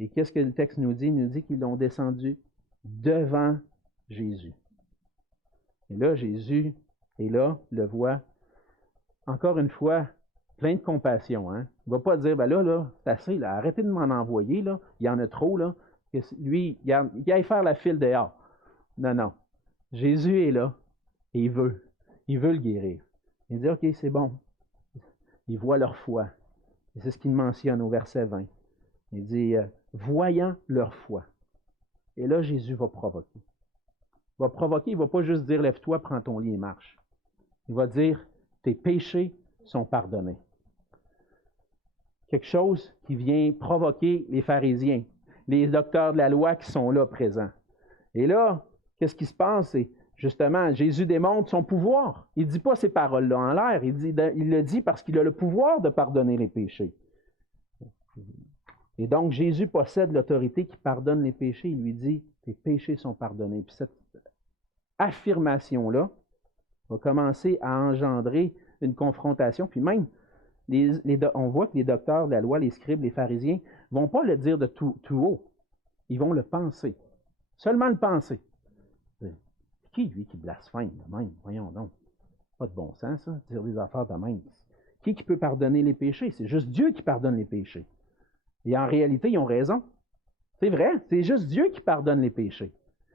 Et qu'est-ce que le texte nous dit? Il nous dit qu'ils l'ont descendu devant Jésus. Et là, Jésus est là, le voit. Encore une fois, plein de compassion. Hein? Il ne va pas dire, là, c'est assez, là, arrêtez de m'en envoyer, là, il y en a trop, là, que lui, il aille faire la file dehors. Non. Jésus est là et il veut le guérir. Il dit, OK, c'est bon. Il voit leur foi. Et c'est ce qu'il mentionne au verset 20. Il dit, voyant leur foi. Et là, Jésus va provoquer. Il va provoquer, il ne va pas juste dire « lève-toi, prends ton lit et marche ». Il va dire « tes péchés sont pardonnés ». Quelque chose qui vient provoquer les pharisiens, les docteurs de la loi qui sont là présents. Et là, qu'est-ce qui se passe? C'est justement, Jésus démontre son pouvoir. Il ne dit pas ces paroles-là en l'air, il le dit parce qu'il a le pouvoir de pardonner les péchés. Et donc, Jésus possède l'autorité qui pardonne les péchés. Il lui dit, tes péchés sont pardonnés. Puis cette affirmation-là va commencer à engendrer une confrontation. Puis même, on voit que les docteurs de la loi, les scribes, les pharisiens, ne vont pas le dire de tout haut. Ils vont le penser. Seulement le penser. Qui, lui, qui blasphème de même? Voyons donc. Pas de bon sens, ça, dire des affaires de même. Qui peut pardonner les péchés? C'est juste Dieu qui pardonne les péchés. Et en réalité, ils ont raison. C'est vrai, c'est juste Dieu qui pardonne les péchés.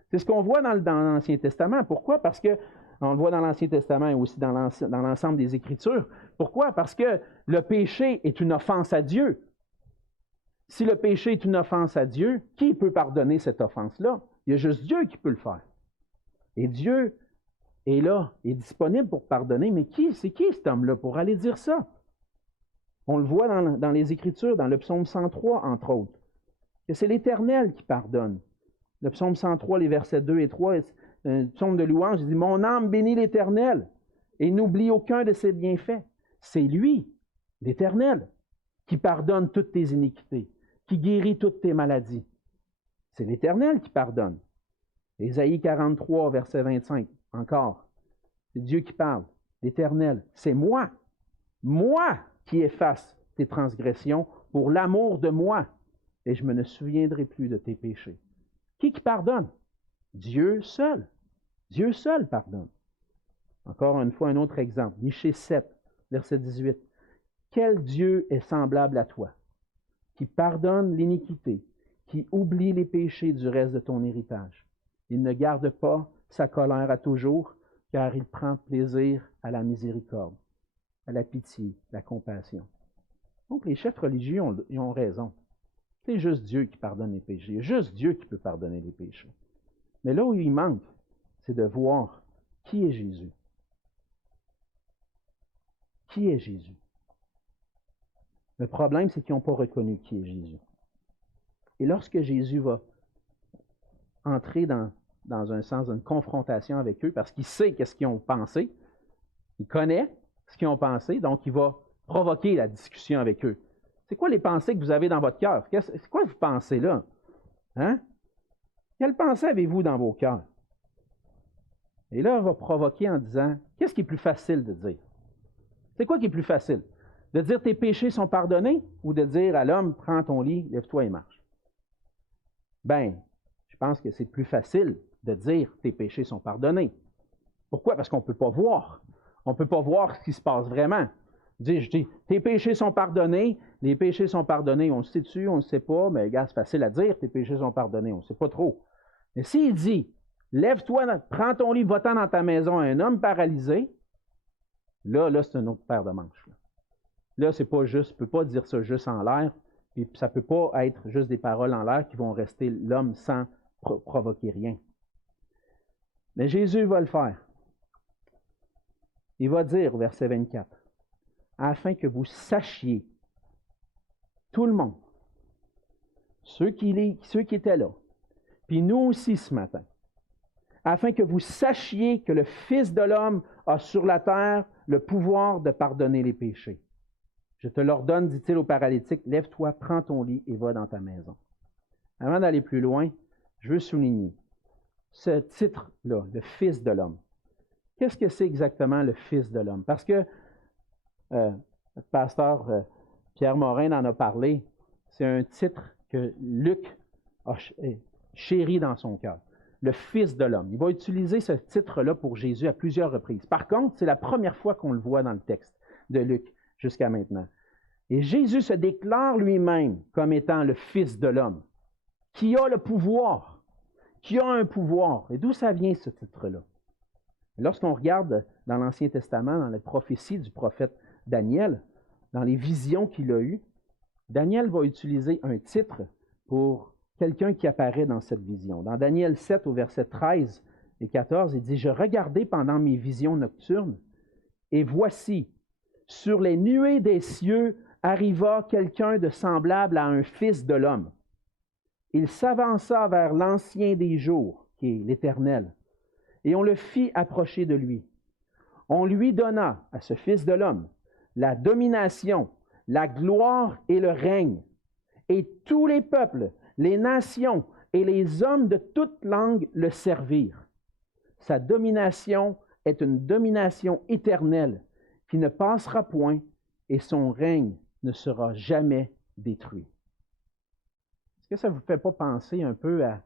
C'est ce qu'on voit dans l'Ancien Testament. Pourquoi? Parce que, on le voit dans l'Ancien Testament et aussi dans l'ensemble des Écritures. Pourquoi? Parce que le péché est une offense à Dieu. Si le péché est une offense à Dieu, qui peut pardonner cette offense-là? Il y a juste Dieu qui peut le faire. Et Dieu est là, est disponible pour pardonner. Mais c'est qui cet homme-là pour aller dire ça? On le voit dans les Écritures, dans le psaume 103, entre autres, que c'est l'Éternel qui pardonne. Le psaume 103, les versets 2 et 3, un psaume de louange, il dit « Mon âme bénit l'Éternel et n'oublie aucun de ses bienfaits. » C'est lui, l'Éternel, qui pardonne toutes tes iniquités, qui guérit toutes tes maladies. C'est l'Éternel qui pardonne. Ésaïe 43, verset 25, encore. C'est Dieu qui parle. L'Éternel, c'est moi qui efface tes transgressions pour l'amour de moi, et je me ne souviendrai plus de tes péchés. Qui pardonne? Dieu seul. Dieu seul pardonne. Encore une fois, un autre exemple. Michée 7, verset 18. Quel Dieu est semblable à toi, qui pardonne l'iniquité, qui oublie les péchés du reste de ton héritage. Il ne garde pas sa colère à toujours, car il prend plaisir à la miséricorde, à la pitié, la compassion. Donc, les chefs religieux ils ont raison. C'est juste Dieu qui pardonne les péchés. Il y a juste Dieu qui peut pardonner les péchés. Mais là où il manque, c'est de voir qui est Jésus. Qui est Jésus? Le problème, c'est qu'ils n'ont pas reconnu qui est Jésus. Et lorsque Jésus va entrer dans un sens d'une confrontation avec eux, parce qu'il sait qu'est-ce qu'ils ont pensé, il connaît ce qu'ils ont pensé, donc il va provoquer la discussion avec eux. C'est quoi les pensées que vous avez dans votre cœur? C'est quoi vous pensez là? Hein? Quelles pensées avez-vous dans vos cœurs? Et là, il va provoquer en disant, qu'est-ce qui est plus facile de dire? C'est quoi qui est plus facile? De dire tes péchés sont pardonnés ou de dire à l'homme, prends ton lit, lève-toi et marche? Ben, je pense que c'est plus facile de dire tes péchés sont pardonnés. Pourquoi? Parce qu'on ne peut pas voir. On ne peut pas voir ce qui se passe vraiment. Je dis, tes péchés sont pardonnés, les péchés sont pardonnés, on le sait-tu, on ne le sait pas, mais gars, c'est facile à dire, tes péchés sont pardonnés, on ne sait pas trop. Mais s'il dit, lève-toi, prends ton lit, va-t'en dans ta maison à un homme paralysé, là, c'est une autre paire de manches. Là, c'est pas juste, tu ne peux pas dire ça juste en l'air, puis ça ne peut pas être juste des paroles en l'air qui vont rester l'homme sans provoquer rien. Mais Jésus va le faire. Il va dire, verset 24, afin que vous sachiez, tout le monde, ceux qui étaient là, puis nous aussi ce matin, afin que vous sachiez que le Fils de l'homme a sur la terre le pouvoir de pardonner les péchés. Je te l'ordonne, dit-il au paralytique, lève-toi, prends ton lit et va dans ta maison. Avant d'aller plus loin, je veux souligner ce titre-là, le Fils de l'homme. Qu'est-ce que c'est exactement le Fils de l'homme? Parce que le pasteur Pierre Morin en a parlé. C'est un titre que Luc a chéri dans son cœur. Le Fils de l'homme. Il va utiliser ce titre-là pour Jésus à plusieurs reprises. Par contre, c'est la première fois qu'on le voit dans le texte de Luc jusqu'à maintenant. Et Jésus se déclare lui-même comme étant le Fils de l'homme, qui a le pouvoir, qui a un pouvoir. Et d'où ça vient ce titre-là? Lorsqu'on regarde dans l'Ancien Testament, dans les prophéties du prophète Daniel, dans les visions qu'il a eues, Daniel va utiliser un titre pour quelqu'un qui apparaît dans cette vision. Dans Daniel 7, au verset 13 et 14, il dit, « Je regardais pendant mes visions nocturnes, et voici, sur les nuées des cieux arriva quelqu'un de semblable à un fils de l'homme. Il s'avança vers l'Ancien des jours, qui est l'Éternel, et on le fit approcher de lui. On lui donna, à ce fils de l'homme, la domination, la gloire et le règne. Et tous les peuples, les nations et les hommes de toute langue le servirent. Sa domination est une domination éternelle qui ne passera point et son règne ne sera jamais détruit. » Est-ce que ça ne vous fait pas penser un peu à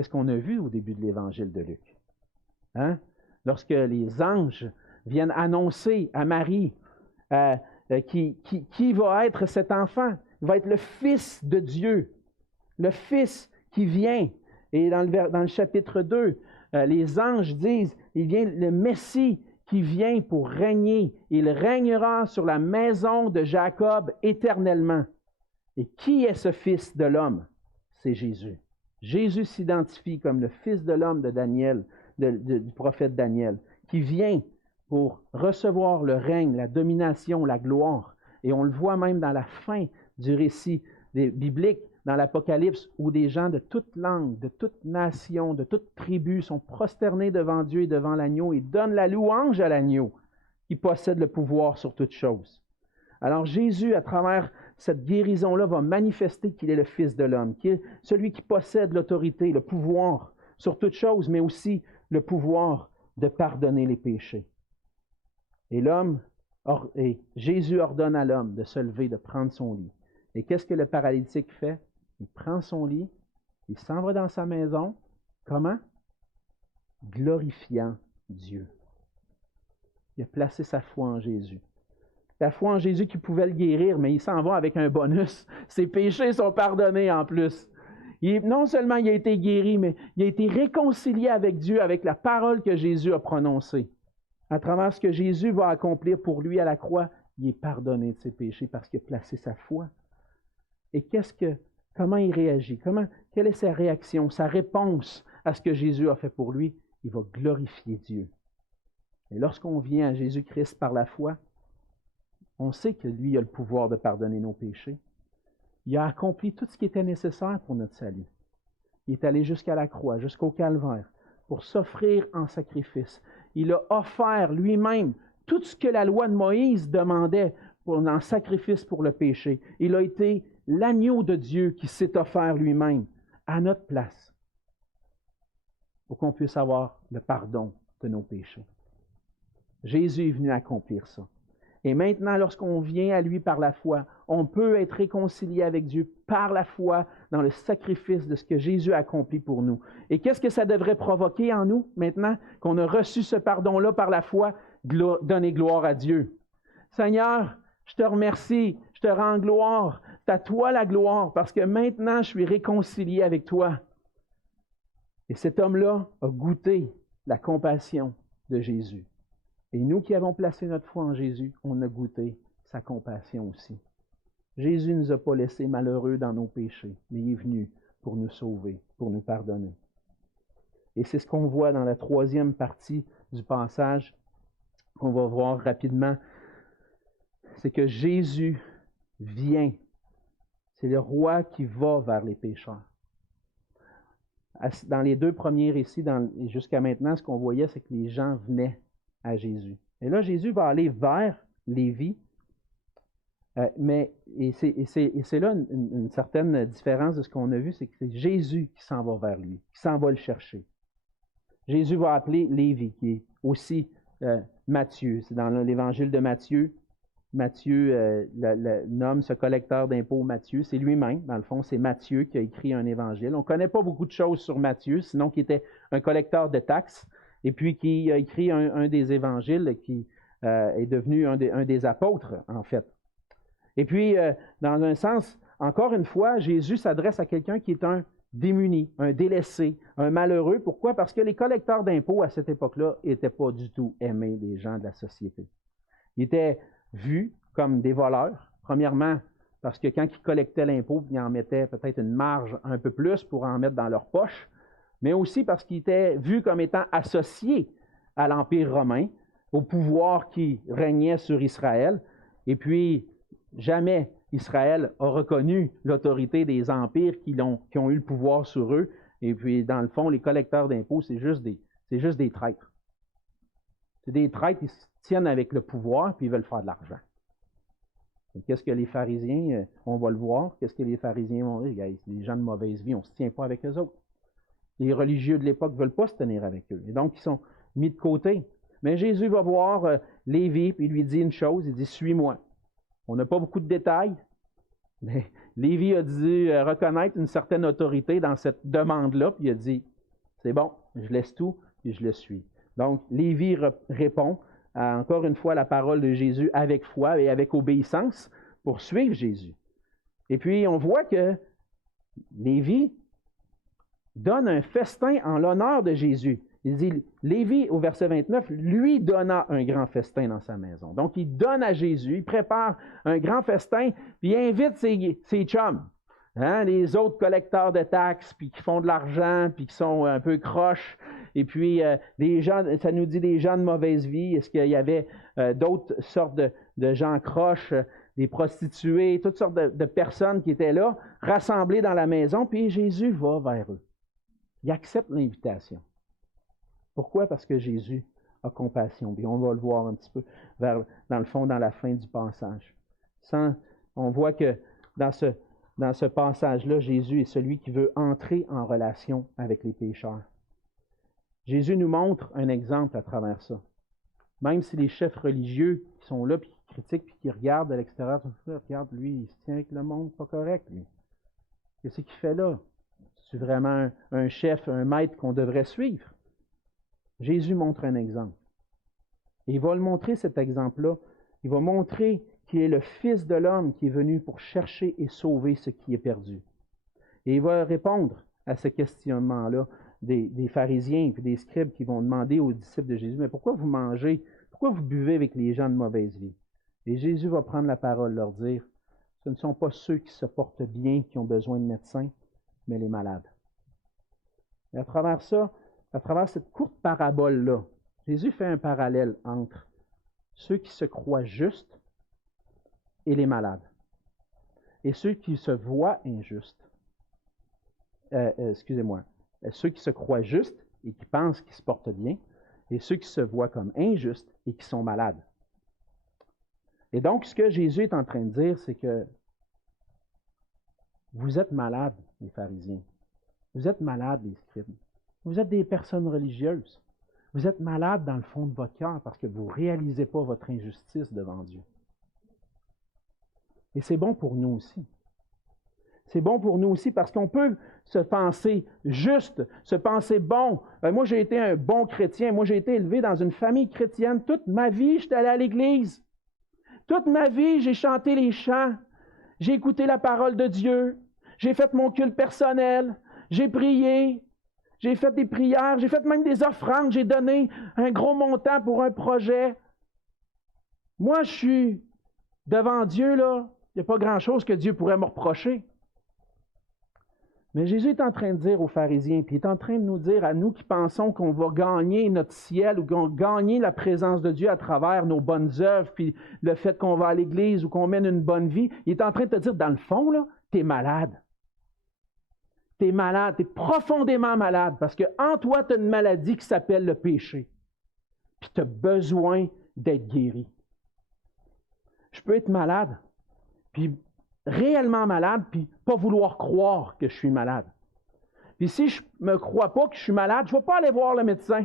ce qu'on a vu au début de l'Évangile de Luc? Hein? Lorsque les anges viennent annoncer à Marie qui va être cet enfant. Il va être le Fils de Dieu, le Fils qui vient. Et dans le chapitre 2, les anges disent, il vient le Messie qui vient pour régner. Il régnera sur la maison de Jacob éternellement. Et qui est ce Fils de l'homme? C'est Jésus. Jésus s'identifie comme le Fils de l'homme de Daniel, du prophète Daniel, qui vient pour recevoir le règne, la domination, la gloire. Et on le voit même dans la fin du récit biblique, dans l'Apocalypse, où des gens de toute langue, de toute nation, de toute tribu sont prosternés devant Dieu et devant l'agneau et donnent la louange à l'agneau qui possède le pouvoir sur toute chose. Alors Jésus, à travers cette guérison-là, va manifester qu'il est le Fils de l'homme, qu'il est celui qui possède l'autorité, le pouvoir sur toute chose, mais aussi le pouvoir de pardonner les péchés. Et Jésus ordonne à l'homme de se lever, de prendre son lit. Et qu'est-ce que le paralytique fait? Il prend son lit, il s'en va dans sa maison. Comment? Glorifiant Dieu. Il a placé sa foi en Jésus. La foi en Jésus qui pouvait le guérir, mais il s'en va avec un bonus. Ses péchés sont pardonnés en plus. Non seulement il a été guéri, mais il a été réconcilié avec Dieu, avec la parole que Jésus a prononcée. À travers ce que Jésus va accomplir pour lui à la croix, il est pardonné de ses péchés parce qu'il a placé sa foi. Et comment il réagit? Quelle est sa réaction, sa réponse à ce que Jésus a fait pour lui? Il va glorifier Dieu. Et lorsqu'on vient à Jésus-Christ par la foi, on sait que lui a le pouvoir de pardonner nos péchés. Il a accompli tout ce qui était nécessaire pour notre salut. Il est allé jusqu'à la croix, jusqu'au calvaire, pour s'offrir en sacrifice. Il a offert lui-même tout ce que la loi de Moïse demandait en sacrifice pour le péché. Il a été l'agneau de Dieu qui s'est offert lui-même à notre place pour qu'on puisse avoir le pardon de nos péchés. Jésus est venu accomplir ça. Et maintenant, lorsqu'on vient à lui par la foi, on peut être réconcilié avec Dieu par la foi dans le sacrifice de ce que Jésus a accompli pour nous. Et qu'est-ce que ça devrait provoquer en nous maintenant qu'on a reçu ce pardon-là par la foi? Donner gloire à Dieu. Seigneur, je te remercie, je te rends gloire. C'est à toi la gloire parce que maintenant je suis réconcilié avec toi. Et cet homme-là a goûté la compassion de Jésus. Et nous qui avons placé notre foi en Jésus, on a goûté sa compassion aussi. Jésus ne nous a pas laissés malheureux dans nos péchés, mais il est venu pour nous sauver, pour nous pardonner. Et c'est ce qu'on voit dans la troisième partie du passage qu'on va voir rapidement. C'est que Jésus vient. C'est le roi qui va vers les pécheurs. Dans les deux premiers récits, jusqu'à maintenant, ce qu'on voyait, c'est que les gens venaient à Jésus. Et là, Jésus va aller vers Lévi, et c'est là une certaine différence de ce qu'on a vu, c'est que c'est Jésus qui s'en va vers lui, qui s'en va le chercher. Jésus va appeler Lévi, qui est aussi Matthieu. C'est dans l'évangile de Matthieu. Matthieu nomme ce collecteur d'impôts Matthieu. C'est lui-même, dans le fond, c'est Matthieu qui a écrit un évangile. On ne connaît pas beaucoup de choses sur Matthieu, sinon qu'il était un collecteur de taxes, et puis qui a écrit un des évangiles qui est devenu un des apôtres, en fait. Et puis, dans un sens, encore une fois, Jésus s'adresse à quelqu'un qui est un démuni, un délaissé, un malheureux. Pourquoi? Parce que les collecteurs d'impôts à cette époque-là n'étaient pas du tout aimés des gens de la société. Ils étaient vus comme des voleurs, premièrement, parce que quand ils collectaient l'impôt, ils en mettaient peut-être une marge un peu plus pour en mettre dans leur poche. mais aussi parce qu'il était vu comme étant associé à l'Empire romain, au pouvoir qui régnait sur Israël. Et puis, jamais Israël a reconnu l'autorité des empires qui ont eu le pouvoir sur eux. Et puis, dans le fond, les collecteurs d'impôts, c'est juste des traîtres. C'est des traîtres, ils se tiennent avec le pouvoir, puis ils veulent faire de l'argent. Et qu'est-ce que les pharisiens, on va le voir, qu'est-ce que les pharisiens vont dire? C'est des gens de mauvaise vie, on ne se tient pas avec eux autres. Les religieux de l'époque ne veulent pas se tenir avec eux. Et donc, ils sont mis de côté. Mais Jésus va voir Lévi, puis il lui dit une chose, il dit « Suis-moi ». On n'a pas beaucoup de détails, mais Lévi a dû reconnaître une certaine autorité dans cette demande-là, puis il a dit « C'est bon, je laisse tout, puis je le suis ». Donc, Lévi répond, encore une fois, la parole de Jésus avec foi et avec obéissance pour suivre Jésus. Et puis, on voit que Lévi donne un festin en l'honneur de Jésus. Il dit, Lévi, au verset 29, lui donna un grand festin dans sa maison. Donc, il donne à Jésus, il prépare un grand festin, puis il invite ses chums, les autres collecteurs de taxes, puis qui font de l'argent, puis qui sont un peu croches. Et puis, des gens, ça nous dit des gens de mauvaise vie. Est-ce qu'il y avait d'autres sortes de gens croches, des prostituées, toutes sortes de personnes qui étaient là, rassemblées dans la maison, puis Jésus va vers eux. Il accepte l'invitation. Pourquoi? Parce que Jésus a compassion. Puis on va le voir un petit peu dans le fond, dans la fin du passage. On voit que dans ce passage-là, Jésus est celui qui veut entrer en relation avec les pécheurs. Jésus nous montre un exemple à travers ça. Même si les chefs religieux qui sont là, puis qui critiquent, puis qui regardent de l'extérieur, regarde, lui, il se tient avec le monde, pas correct, lui. Qu'est-ce qu'il fait là? C'est vraiment un chef, un maître qu'on devrait suivre. Jésus montre un exemple. Et il va le montrer, cet exemple-là. Il va montrer qu'il est le Fils de l'homme qui est venu pour chercher et sauver ce qui est perdu. Et il va répondre à ce questionnement-là des pharisiens et des scribes qui vont demander aux disciples de Jésus, « Mais pourquoi vous mangez, pourquoi vous buvez avec les gens de mauvaise vie? » Et Jésus va prendre la parole, leur dire, « Ce ne sont pas ceux qui se portent bien qui ont besoin de médecins, mais les malades. » Et à travers ça, à travers cette courte parabole-là, Jésus fait un parallèle entre ceux qui se croient justes et les malades. Et ceux qui se voient injustes. Ceux qui se croient justes et qui pensent qu'ils se portent bien, et ceux qui se voient comme injustes et qui sont malades. Et donc, ce que Jésus est en train de dire, c'est que vous êtes malades, les pharisiens. Vous êtes malades, les scribes. Vous êtes des personnes religieuses. Vous êtes malades dans le fond de votre cœur parce que vous ne réalisez pas votre injustice devant Dieu. Et c'est bon pour nous aussi. C'est bon pour nous aussi parce qu'on peut se penser juste, se penser bon. Moi, j'ai été un bon chrétien. Moi, j'ai été élevé dans une famille chrétienne. Toute ma vie, j'étais allé à l'église. Toute ma vie, j'ai chanté les chants. J'ai écouté la parole de Dieu. J'ai fait mon culte personnel. J'ai prié. J'ai fait des prières. J'ai fait même des offrandes. J'ai donné un gros montant pour un projet. Moi, je suis devant Dieu, là. Il n'y a pas grand-chose que Dieu pourrait me reprocher. Mais Jésus est en train de dire aux pharisiens, puis il est en train de nous dire à nous qui pensons qu'on va gagner notre ciel ou qu'on va gagner la présence de Dieu à travers nos bonnes œuvres, puis le fait qu'on va à l'église ou qu'on mène une bonne vie, il est en train de te dire, dans le fond, là, tu es malade. Tu es malade, tu es profondément malade, parce qu'en toi, tu as une maladie qui s'appelle le péché. Puis tu as besoin d'être guéri. Je peux être malade, puis réellement malade, puis pas vouloir croire que je suis malade. Puis si je ne me crois pas que je suis malade, je ne vais pas aller voir le médecin.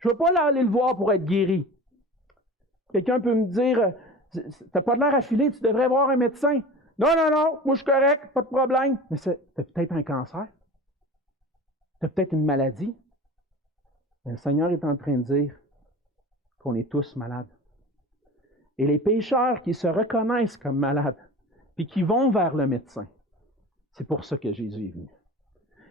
Je ne vais pas aller le voir pour être guéri. Quelqu'un peut me dire, tu n'as pas de l'air affilé, tu devrais voir un médecin. Non, moi je suis correct, pas de problème. Mais tu as peut-être un cancer. Tu as peut-être une maladie. Mais le Seigneur est en train de dire qu'on est tous malades. Et les pécheurs qui se reconnaissent comme malades, puis qui vont vers le médecin. C'est pour ça que Jésus est venu.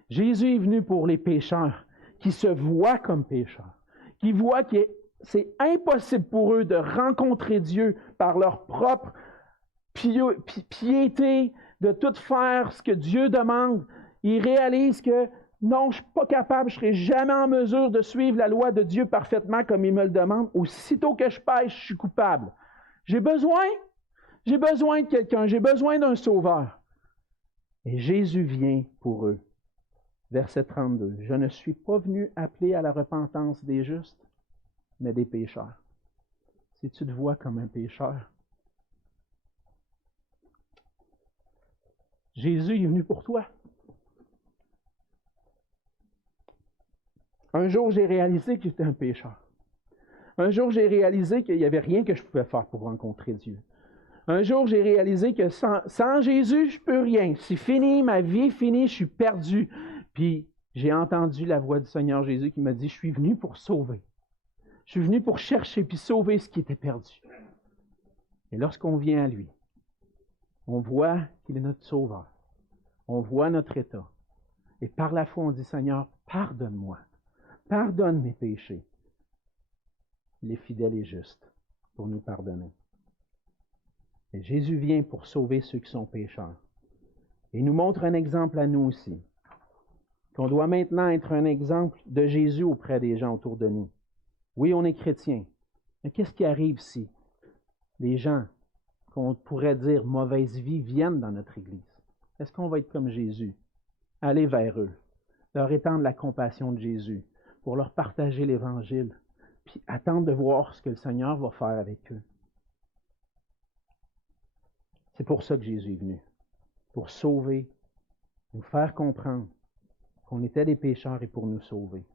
Jésus est venu pour les pécheurs qui se voient comme pécheurs, qui voient que c'est impossible pour eux de rencontrer Dieu par leur propre piété, de tout faire ce que Dieu demande. Ils réalisent que Non, je ne suis pas capable, je ne serai jamais en mesure de suivre la loi de Dieu parfaitement comme il me le demande. Aussitôt que je pêche, je suis coupable. J'ai besoin de quelqu'un, j'ai besoin d'un sauveur. Et Jésus vient pour eux. Verset 32. Je ne suis pas venu appeler à la repentance des justes, mais des pécheurs. Si tu te vois comme un pécheur, Jésus est venu pour toi. Un jour, j'ai réalisé que j'étais un pécheur. Un jour, j'ai réalisé qu'il n'y avait rien que je pouvais faire pour rencontrer Dieu. Un jour, j'ai réalisé que sans Jésus, je ne peux rien. C'est fini, ma vie est finie, je suis perdu. Puis, j'ai entendu la voix du Seigneur Jésus qui m'a dit, je suis venu pour sauver. Je suis venu pour chercher puis sauver ce qui était perdu. Et lorsqu'on vient à lui, on voit qu'il est notre sauveur. On voit notre état. Et par la foi, on dit, Seigneur, pardonne-moi. Pardonne mes péchés. Il est fidèle et juste pour nous pardonner. Et Jésus vient pour sauver ceux qui sont pécheurs. Et il nous montre un exemple à nous aussi. Qu'on doit maintenant être un exemple de Jésus auprès des gens autour de nous. Oui, on est chrétien. Mais qu'est-ce qui arrive si les gens qu'on pourrait dire mauvaise vie viennent dans notre Église? Est-ce qu'on va être comme Jésus? Aller vers eux, leur étendre la compassion de Jésus, pour leur partager l'Évangile, puis attendre de voir ce que le Seigneur va faire avec eux. C'est pour ça que Jésus est venu, pour sauver, nous faire comprendre qu'on était des pécheurs et pour nous sauver.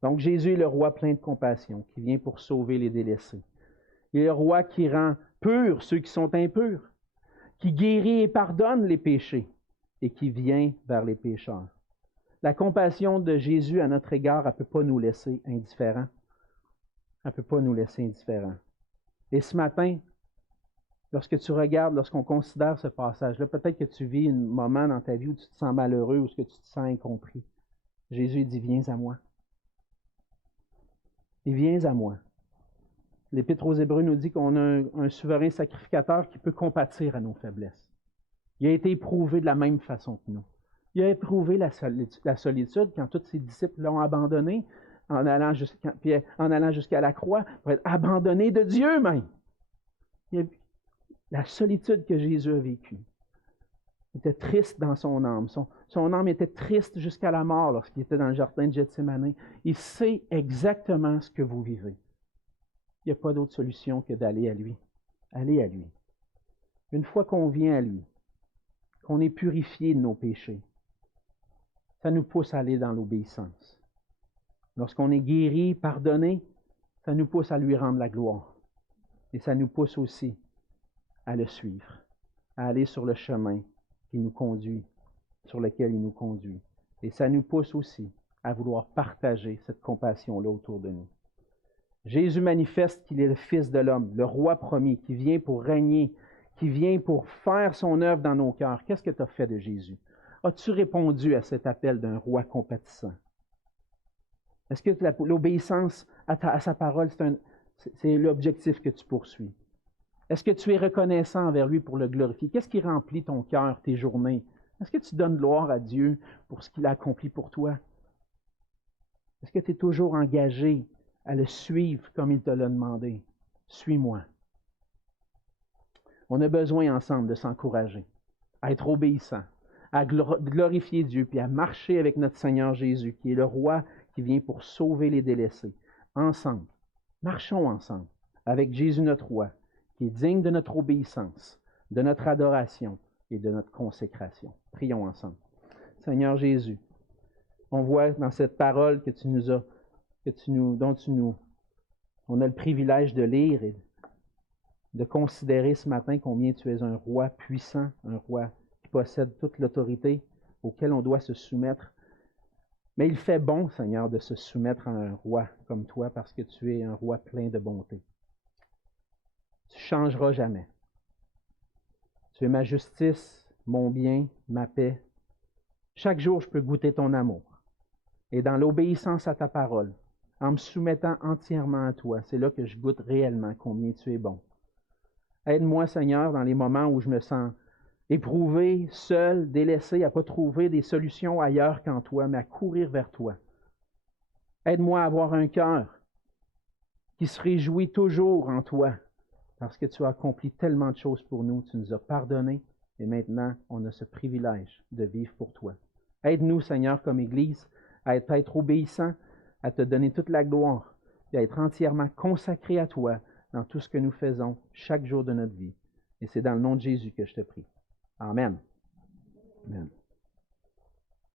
Donc Jésus est le roi plein de compassion, qui vient pour sauver les délaissés. Il est le roi qui rend purs ceux qui sont impurs, qui guérit et pardonne les péchés, et qui vient vers les pécheurs. La compassion de Jésus à notre égard, elle ne peut pas nous laisser indifférents. Elle ne peut pas nous laisser indifférents. Et ce matin, lorsque tu regardes, lorsqu'on considère ce passage-là, peut-être que tu vis un moment dans ta vie où tu te sens malheureux, où tu te sens incompris. Jésus dit, viens à moi. Et viens à moi. L'Épître aux Hébreux nous dit qu'on a un souverain sacrificateur qui peut compatir à nos faiblesses. Il a été éprouvé de la même façon que nous. Il a éprouvé la solitude quand tous ses disciples l'ont abandonné en allant jusqu'à la croix pour être abandonné de Dieu même. La solitude que Jésus a vécue. Il était triste dans son âme. Son âme était triste jusqu'à la mort lorsqu'il était dans le jardin de Gethsémani. Il sait exactement ce que vous vivez. Il n'y a pas d'autre solution que d'aller à lui. Aller à lui. Une fois qu'on vient à lui, qu'on est purifié de nos péchés, ça nous pousse à aller dans l'obéissance. Lorsqu'on est guéri, pardonné, ça nous pousse à lui rendre la gloire. Et ça nous pousse aussi à le suivre, à aller sur le chemin qui nous conduit, sur lequel il nous conduit. Et ça nous pousse aussi à vouloir partager cette compassion-là autour de nous. Jésus manifeste qu'il est le Fils de l'homme, le roi promis, qui vient pour régner, qui vient pour faire son œuvre dans nos cœurs. Qu'est-ce que tu as fait de Jésus? As-tu répondu à cet appel d'un roi compatissant? Est-ce que l'obéissance à sa parole, c'est l'objectif que tu poursuis? Est-ce que tu es reconnaissant envers lui pour le glorifier? Qu'est-ce qui remplit ton cœur, tes journées? Est-ce que tu donnes gloire à Dieu pour ce qu'il a accompli pour toi? Est-ce que tu es toujours engagé à le suivre comme il te l'a demandé? Suis-moi. On a besoin ensemble de s'encourager, à être obéissant, à glorifier Dieu, puis à marcher avec notre Seigneur Jésus, qui est le roi qui vient pour sauver les délaissés. Ensemble, marchons ensemble avec Jésus notre roi, qui est digne de notre obéissance, de notre adoration et de notre consécration. Prions ensemble. Seigneur Jésus, on voit dans cette parole que on a le privilège de lire et de considérer ce matin combien tu es un roi puissant, un roi qui possède toute l'autorité auquel on doit se soumettre. Mais il fait bon, Seigneur, de se soumettre à un roi comme toi parce que tu es un roi plein de bonté. Tu ne changeras jamais. Tu es ma justice, mon bien, ma paix. Chaque jour, je peux goûter ton amour. Et dans l'obéissance à ta parole, en me soumettant entièrement à toi, c'est là que je goûte réellement combien tu es bon. Aide-moi, Seigneur, dans les moments où je me sens éprouvés, seuls, délaissés, à ne pas trouver des solutions ailleurs qu'en toi, mais à courir vers toi. Aide-moi à avoir un cœur qui se réjouit toujours en toi, parce que tu as accompli tellement de choses pour nous, tu nous as pardonné, et maintenant, on a ce privilège de vivre pour toi. Aide-nous, Seigneur, comme Église, à être obéissants, à te donner toute la gloire, et à être entièrement consacrés à toi dans tout ce que nous faisons chaque jour de notre vie. Et c'est dans le nom de Jésus que je te prie. Amen. Amen.